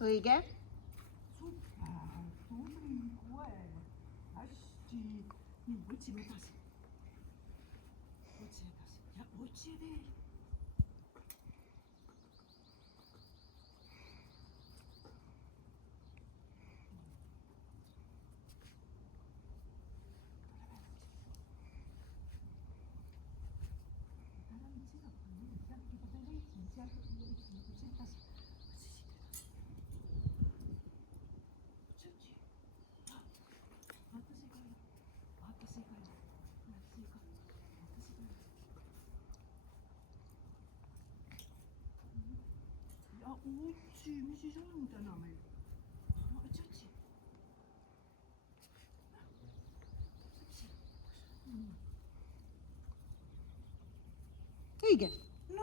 Öige. Super, so drin, ué. Asti, uite mă tasi. Uite tasi. Ja, uite de. 야, 옳지. 미시 좋아하는구나, 말. 어쩌지? Öige.